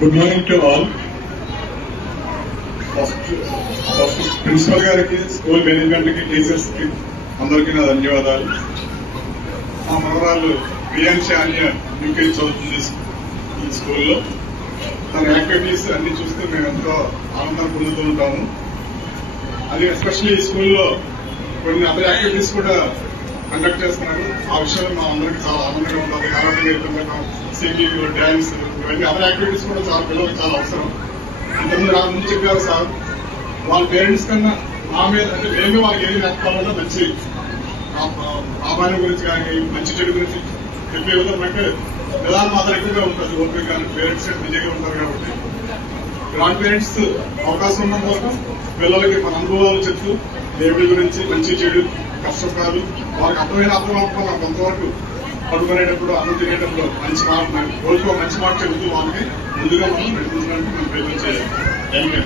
Good morning to all. First principal గారికి, school management కి, teachers కి అందరికీ నా ధన్యవాదాలు. మా మనవరాలు బిఎన్ శాన్య యూకేజీ చదువుతుంది ఈ స్కూల్లో. తన యాక్టివిటీస్ అన్ని చూస్తే మేము ఎంతో ఆనందం పొందుతూ ఉంటాము. అది ఎస్పెషల్లీ ఈ స్కూల్లో కొన్ని అదర్ యాక్టివిటీస్ కూడా కండక్ట్ చేస్తున్నారు. ఆ విషయంలో మా అందరికీ చాలా ఆనందంగా ఉంటుంది. కరాటే నేర్పించడం, సింగింగ్, డ్యాన్స్, ఇవన్నీ అదర్ యాక్టివిటీస్ కూడా చాలా పిల్లలకు చాలా అవసరం. ఇంతకుముందు నా ముందు చెప్పారు సార్, వాళ్ళ పేరెంట్స్ కన్నా మా మీద అంటే మేము వాళ్ళకి ఏది నేర్పాలన్నా మంచి రామాయణం గురించి కానీ మంచి చెడు గురించి చెప్పే విధంగా అంటే విధానం మాత్రం ఎక్కువగా ఉంటుంది. ఓపిక కానీ పేరెంట్స్ బిజీగా ఉంటారు కాబట్టి గ్రాండ్ పేరెంట్స్ అవకాశం ఉన్నంత వరకు పిల్లలకి మన అనుభవాలు చెప్తూ దేవుడి గురించి మంచి చెడు కష్టకాలు వాళ్ళకి అర్థమైన అర్థం అవ్వకుండా కొంతవరకు పడుకునేటప్పుడు అన్నం తినేటప్పుడు మంచి మాట రోజుకో మంచి మాట చెబుతూ వాళ్ళకి ముందుగా మనం నడిపించడానికి మనం ప్రయత్నం చేయాలి. Thank you.